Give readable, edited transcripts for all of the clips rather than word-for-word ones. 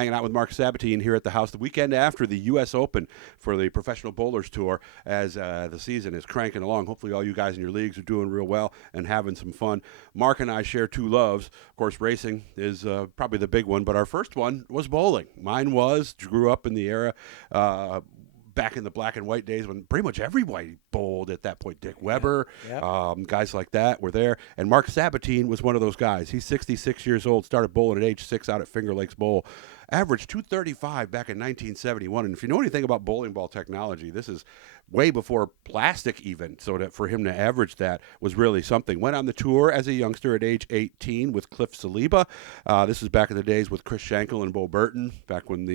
Hanging out with Mark Sabatine here at the house the weekend after the U.S. Open for the Professional Bowlers Tour as the season is cranking along. Hopefully all you guys in your leagues are doing real well and having some fun. Mark and I share two loves. Of course, racing is probably the big one, but our first one was bowling. Mine grew up in the era back in the black and white days when pretty much everybody bowled at that point. Dick Weber, guys like that were there. And Mark Sabatine was one of those guys. He's 66 years old, started bowling at age 6 out at Finger Lakes Bowl. Averaged 235 back in 1971. And if you know anything about bowling ball technology, this is way before plastic even. So that for him to average that was really something. Went on the tour as a youngster at age 18 with Cliff Saliba. This is back in the days with Chris Schenkel and Bo Burton, back when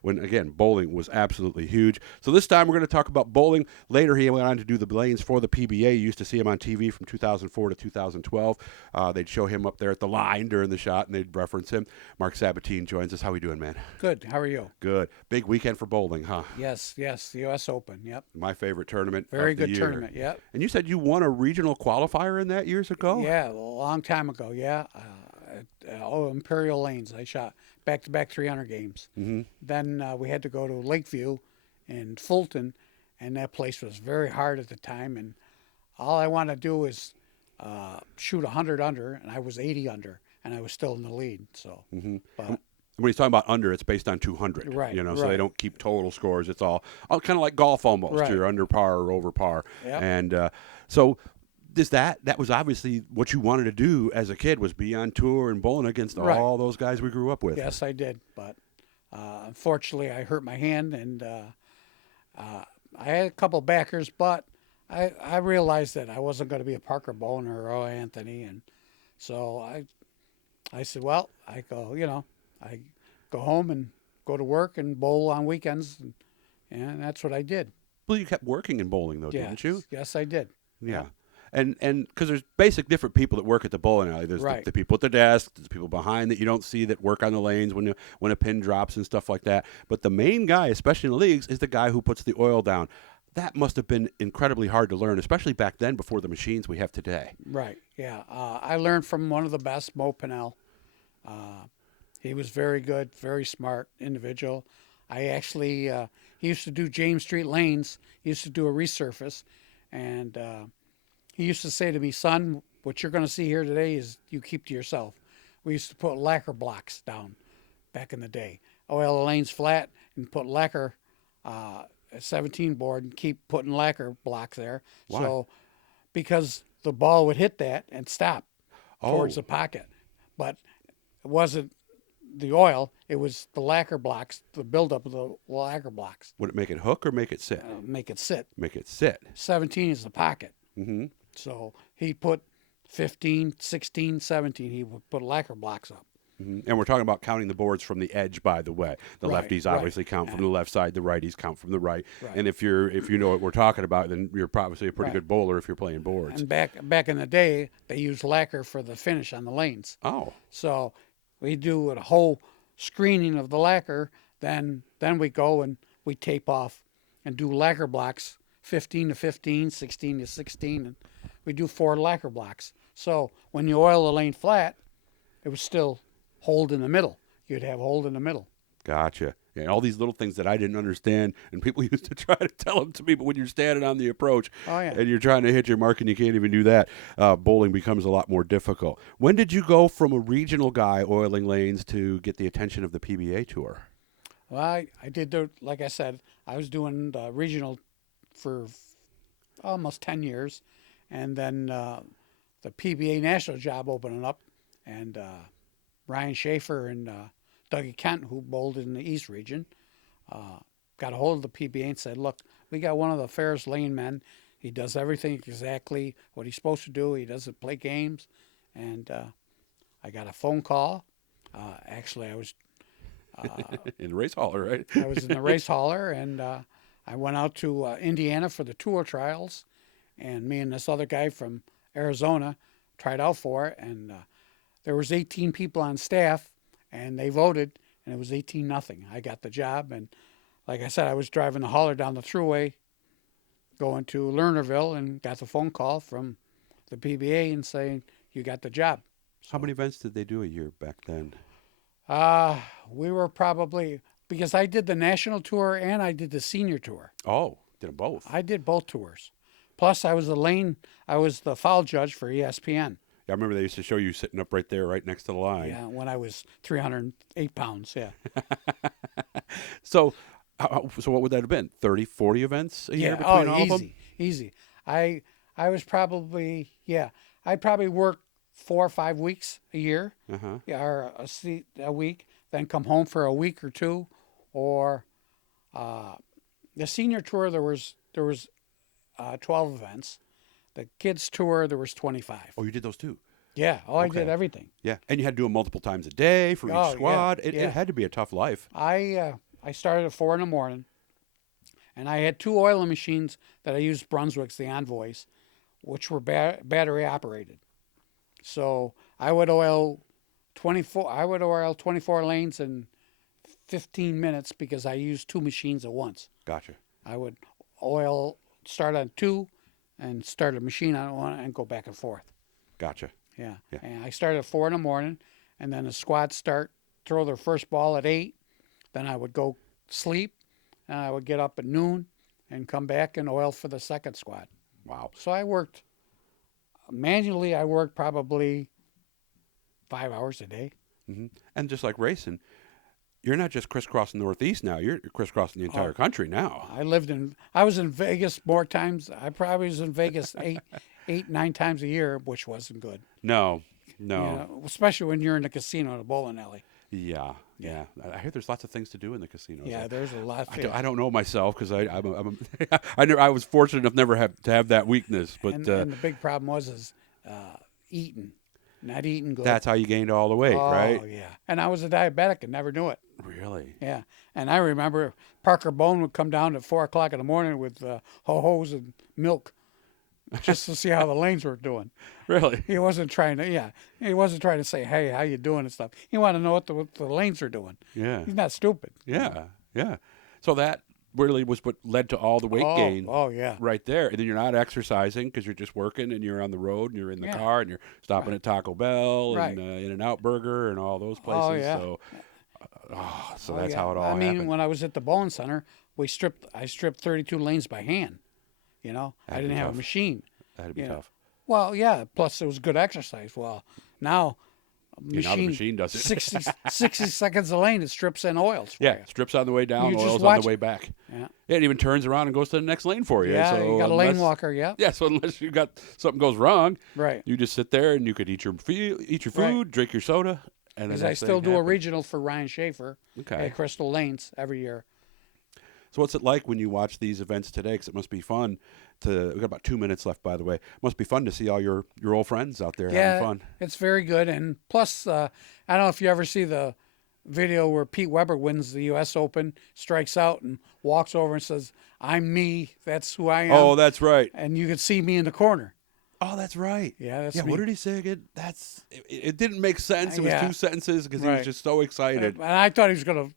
when again bowling was absolutely huge. So this time we're going to talk about bowling. Later he went on to do the lanes for the PBA. You used to see him on TV from 2004 to 2012. They'd show him up there at the line during the shot and they'd reference him. Mark Sabatine joins us. How we doing, man? Good. How are you? Good. Big weekend for bowling, huh? Yes. The U.S. Open. Yep. My fairite tournament. Very of the good year. tournament. Yep. And you said you won a regional qualifier in that years ago? Yeah, a long time ago. Yeah. Imperial Lanes. I shot back-to-back 300 games. Mm-hmm. Then we had to go to Lakeview in Fulton, and that place was very hard at the time. And all I want to do is shoot 100 under, and I was 80 under, and I was still in the lead. So, but when he's talking about under, it's based on 200. Right, So they don't keep total scores. It's all kind of like golf almost. Right. You're under par or over par. Yep. And so that was obviously what you wanted to do as a kid, was be on tour and bowling against all those guys we grew up with. Yes, I did. But unfortunately, I hurt my hand, and I had a couple backers, but I realized that I wasn't going to be a Parker Boner or Roy Anthony, and so I said, well, I go home and go to work and bowl on weekends, and that's what I did. Well, you kept working in bowling, though, didn't you? Yes, I did. Yeah. And because there's basic different people that work at the bowling alley. There's the people at the desk, there's people behind that you don't see that work on the lanes when a pin drops and stuff like that. But the main guy, especially in the leagues, is the guy who puts the oil down. That must have been incredibly hard to learn, especially back then before the machines we have today. Right, yeah. I learned from one of the best, Mo Pinnell. He was very good, very smart individual. I actually, he used to do James Street lanes. He used to do a resurface. And he used to say to me, son, what you're going to see here today is you keep to yourself. We used to put lacquer blocks down back in the day. Oil the lanes flat and put lacquer, a 17 board, and keep putting lacquer blocks there. Why? So, because the ball would hit that and stop towards the pocket. But it wasn't the oil, it was the lacquer blocks, the buildup of the lacquer blocks. Would it make it hook or make it sit? Make it sit. Make it sit. 17 is the pocket. Mm-hmm. So he put 15, 16, 17, he would put lacquer blocks up. Mm-hmm. And we're talking about counting the boards from the edge, by the way. The lefties obviously count from the left side. The righties count from the right. And if you know what we're talking about, then you're probably a pretty good bowler if you're playing boards. And back in the day, they used lacquer for the finish on the lanes. Oh. So we do a whole screening of the lacquer. Then we go and we tape off and do lacquer blocks, 15 to 15, 16 to 16, and we do 4 lacquer blocks. So when you oil the lane flat, it was still hold in the middle. You'd have hold in the middle. Gotcha. Yeah, all these little things that I didn't understand, and people used to try to tell them to me, but when you're standing on the approach and you're trying to hit your mark and you can't even do that, bowling becomes a lot more difficult. When did you go from a regional guy oiling lanes to get the attention of the PBA Tour? Well, I did, like I said, I was doing the regional for almost 10 years, and then the PBA national job opening up, and Ryan Schaefer and Dougie Kent, who bowled in the East region, got a hold of the PBA and said, look, we got one of the fairest lane men. He does everything exactly what he's supposed to do. He doesn't play games. And I got a phone call. Actually, I was in the race hauler, right? I was in the race hauler, and I went out to Indiana for the tour trials, and me and this other guy from Arizona tried out for it, and there was 18 people on staff, and they voted, and it was 18-0. I got the job, and like I said, I was driving the hauler down the thruway going to Lernerville and got the phone call from the PBA and saying, you got the job. How many events did they do a year back then? We were probably, because I did the national tour and I did the senior tour. Oh, did them both. I did both tours. Plus, I was the foul judge for ESPN. Yeah, I remember they used to show you sitting up right there, right next to the line. Yeah, when I was 308 pounds. Yeah. So, so what would that have been? 30, 40 events a year between all of them? Easy. I was probably, I probably worked 4 or 5 weeks a year, or a week, then come home for a week or two, or the senior tour there was 12 events. The kids tour there was 25. Oh, you did those too? Yeah. Oh, I did everything. Yeah, and you had to do them multiple times a day for each squad. It had to be a tough life. I started at 4 in the morning, and I had 2 oiling machines that I used Brunswick's, the Envoys, which were battery operated. So I would oil 24 lanes in 15 minutes because I used 2 machines at once. Gotcha. I would start on 2 and start a machine on 1 and go back and forth. Gotcha. Yeah. And I started at 4 in the morning, and then the squad throw their first ball at 8. Then I would go sleep, and I would get up at noon and come back and oil for the second squad. Wow. So I worked manually. I worked probably 5 hours a day. Mm-hmm. And just like racing, you're not just crisscrossing the Northeast now. You're crisscrossing the entire country now. I was in Vegas more times. I probably was in Vegas 9 times a year, which wasn't good. No. You know, especially when you're in the casino in a bowling alley. Yeah. I hear there's lots of things to do in the casinos. Yeah, there's a lot. I don't know myself because I was fortunate enough never to have that weakness. But and the big problem was eating, not eating good. That's how you gained all the weight, right? Oh yeah, and I was a diabetic and never knew it. Really? Yeah, and I remember Parker Bone would come down at 4 o'clock in the morning with ho-hos and milk, just to see how the lanes were doing. Really? He wasn't trying to say, hey, how you doing and stuff. He wanted to know what the lanes are doing. Yeah. He's not stupid. Yeah. So that really was what led to all the weight gain. Oh, yeah. Right there. And then you're not exercising because you're just working and you're on the road and you're in the car and you're stopping at Taco Bell and In-N-Out Burger and all those places. Oh, yeah. So that's how it all happened. I mean, when I was at the bowling center, I stripped 32 lanes by hand. You know, I didn't have a machine. That'd be tough. Well, yeah. Plus, it was good exercise. Well, now the machine does it. 60 seconds a lane, it strips and oils. Strips on the way down, You oils just on watch the way back. Yeah. It even turns around and goes to the next lane for you. Yeah, so you got a lane walker. Yeah. Yeah. So unless you got something goes wrong, Right. you just sit there and you could eat your food, drink your soda, and Because I still do a regional for Ryan Schaefer at Crystal Lanes every year. So what's it like when you watch these events today? Because it must be fun we've got about 2 minutes left, by the way. It must be fun to see all your old friends out there having fun. It's very good. And plus, I don't know if you ever see the video where Pete Weber wins the U.S. Open, strikes out and walks over and says, I'm me. That's who I am. Oh, that's right. And you could see me in the corner. Oh, that's right. Yeah, that's me. What did he say again? It didn't make sense. It was 2 sentences because he was just so excited. And I thought he was going to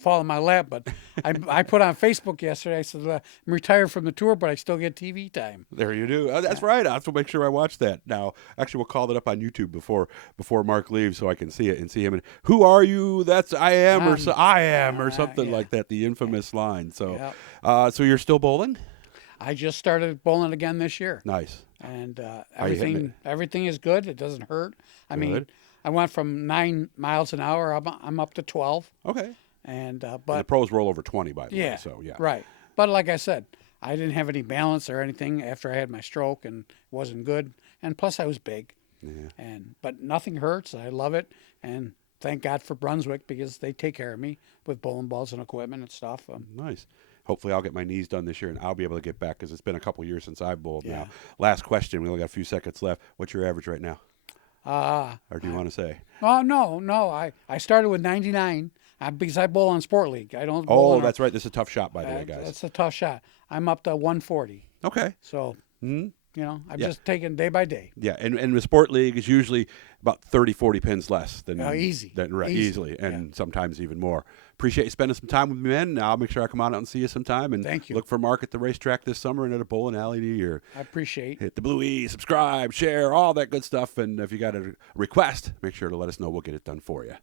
fall in my lap, but I put on Facebook yesterday. I said, I'm retired from the tour, but I still get TV time. There you do. That's right. I have to make sure I watch that. Now, actually, we'll call that up on YouTube before Mark leaves so I can see it and see him. And who are you? That's I am or something like that. The infamous line. So, so you're still bowling? I just started bowling again this year. Nice. And everything is good. It doesn't hurt. I mean, I went from 9 miles an hour. I'm up to 12. Okay. And but the pros roll over 20 by the way. So right. But like I said, I didn't have any balance or anything after I had my stroke, and it wasn't good. And plus, I was big. Yeah. But nothing hurts. I love it, and thank God for Brunswick because they take care of me with bowling balls and equipment and stuff. Nice. Hopefully, I'll get my knees done this year, and I'll be able to get back because it's been a couple years since I've bowled now. Last question. We only got a few seconds left. What's your average right now? Or do you want to say? Oh no. I started with 99. Because I bowl on Sport League. I don't bowl. Oh, that's right. This is a tough shot, by the way, guys. It's a tough shot. I'm up to 140. Okay. So, I'm just taking day by day. Yeah, and the Sport League is usually about 30, 40 pins less than easy. Easily, and sometimes even more. Appreciate you spending some time with me, man. I'll make sure I come out and see you sometime. And thank you. Look for Mark at the racetrack this summer and at a bowling alley near you. I appreciate. Hit the blue E, subscribe, share, all that good stuff. And if you got a request, make sure to let us know. We'll get it done for you.